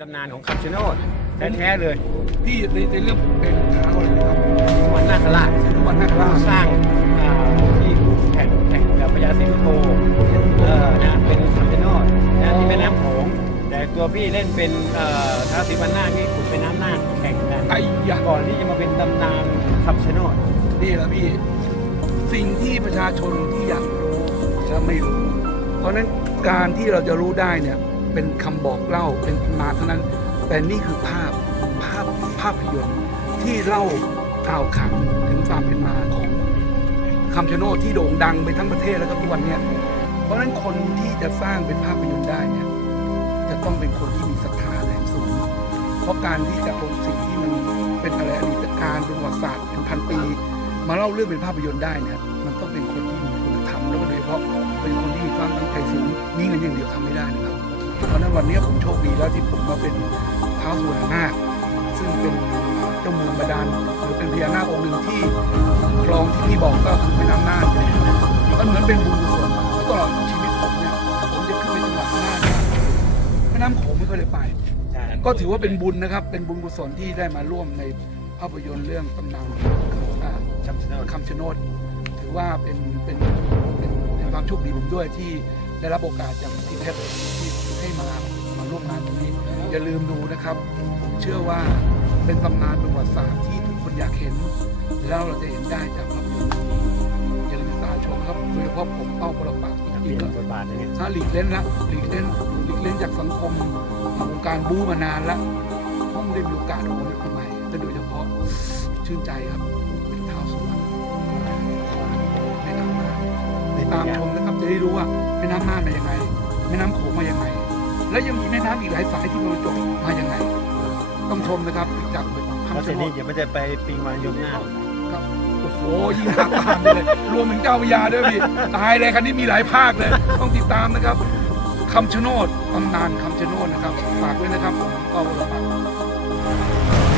ตำนานของคำชะโนดแท้ๆเลยพี่ในในเรื่องเป็นเท้าอะไรนะครับวันนาคราชวันนักล่าสร้างอ่าที่แข่งแข่งกับพญาศรีสุโธเออนะเป็นคำชะโนดนะที่แม่น้ำโขงแต่ตัวพี่เล่นเป็นเอ่อท้าวศรีวันนาคนี่ขุดเป็นน้ำน่านแข่งกันไอ้ยะก่อนที่จะมาเป็นตำนานคำชะโนดนี่แหละพี่สิ่งที่ประชาชนที่อยากรู้จะไม่รู้ เพราะฉะนั้นการที่เราจะรู้ได้เนี่ย เป็นคำบอกเล่าเป็นตำนานเท่านั้น แต่นี่คือภาพภาพภาพยนตร์ที่เล่ากล่าวขันถึงความเป็นมาของคำชะโนดที่โด่งดังไปทั้งประเทศแล้วก็ทุกวันนี้เพราะฉะนั้นคนที่จะสร้างเป็นภาพยนตร์ได้เนี่ยจะต้องเป็นคนที่มีศรัทธาแรงสูง เพราะการที่จะเอาสิ่งที่มันเป็นอะไรอดีตการเป็นประวัติศาสตร์เป็นพันปี มาเล่าเรื่องเป็นภาพยนตร์ได้เนี่ยมันต้องเป็นคนที่มีคุณธรรมแล้วก็โดยเฉพาะเป็นคนที่มีความตั้งใจสูงมีเงินอย่างเดียวทำไม่ได้นะครับ เพราะนั้นวันนี้ผมโชคดีแล้วที่ผมมาเป็นท้าวสุวรรณนาคซึ่งเป็นเจ้าเมืองบาดาลหรือเป็นพญานาคองค์หนึ่งที่คลองที่พี่บอกก็คือแม่น้ำน่านมันเหมือนเป็นบุญกุศลเพราะตลอดชีวิตผมเนี่ยผมจะขึ้นไปจังหวัดน่านแม่น้ำโขงไม่เคยเลยไป ก็ถือว่าเป็นบุญนะครับ เป็นบุญกุศลที่ได้มาร่วมในภาพยนตร์เรื่องตำนานคำชะโนดถือว่าเป็นเป็นเป็นความโชคดีผมด้วยที่ ได้รับโอกาสจากพี่เพชรที่ให้มามาร่วมงานตรงนี้อย่าลืมดูนะครับ ผมเชื่อว่าเป็นตำนานประวัติศาสตร์ที่ทุกคนอยากเห็น แล้วเราจะเห็นได้จากภาพยนตร์นี้อย่าลืมตามชมครับโดยเฉพาะผมเป้าประปักษ์จริงๆก็บทบาทนะเนี่ยถ้าหลีกเล่นละหลีกเล่นหลีกเล่นจากสังคมวงการบู๊มานานละเพิ่งได้มีโอกาสออกมาทำไมและโดยเฉพาะชื่นใจครับเป็นท้าวสวรรค์แม่น้ำน่านตามชมนะครับ จะได้รู้ว่าแม่น้ำน่านมายังไงแม่น้ำโขงมายังไง และยังมีแม่น้ำอีกหลายสายที่บรรจบมายังไง ต้องชมนะครับจากแล้วคำเสร็ชะจโนนี่ดเดี๋ยวมันจะไปปิงวางยมหน้าครับโอ้โหยิ่งหาตามเลยรวมถึงเจ้าพระยาด้วยพี่ตายเลยคันนี้มีหลายภาคเลย ต้องติดตามนะครับคำชะโนดตำนานคำชะโนดนะครับฝากด้วยนะครับผมก็วรปักษ์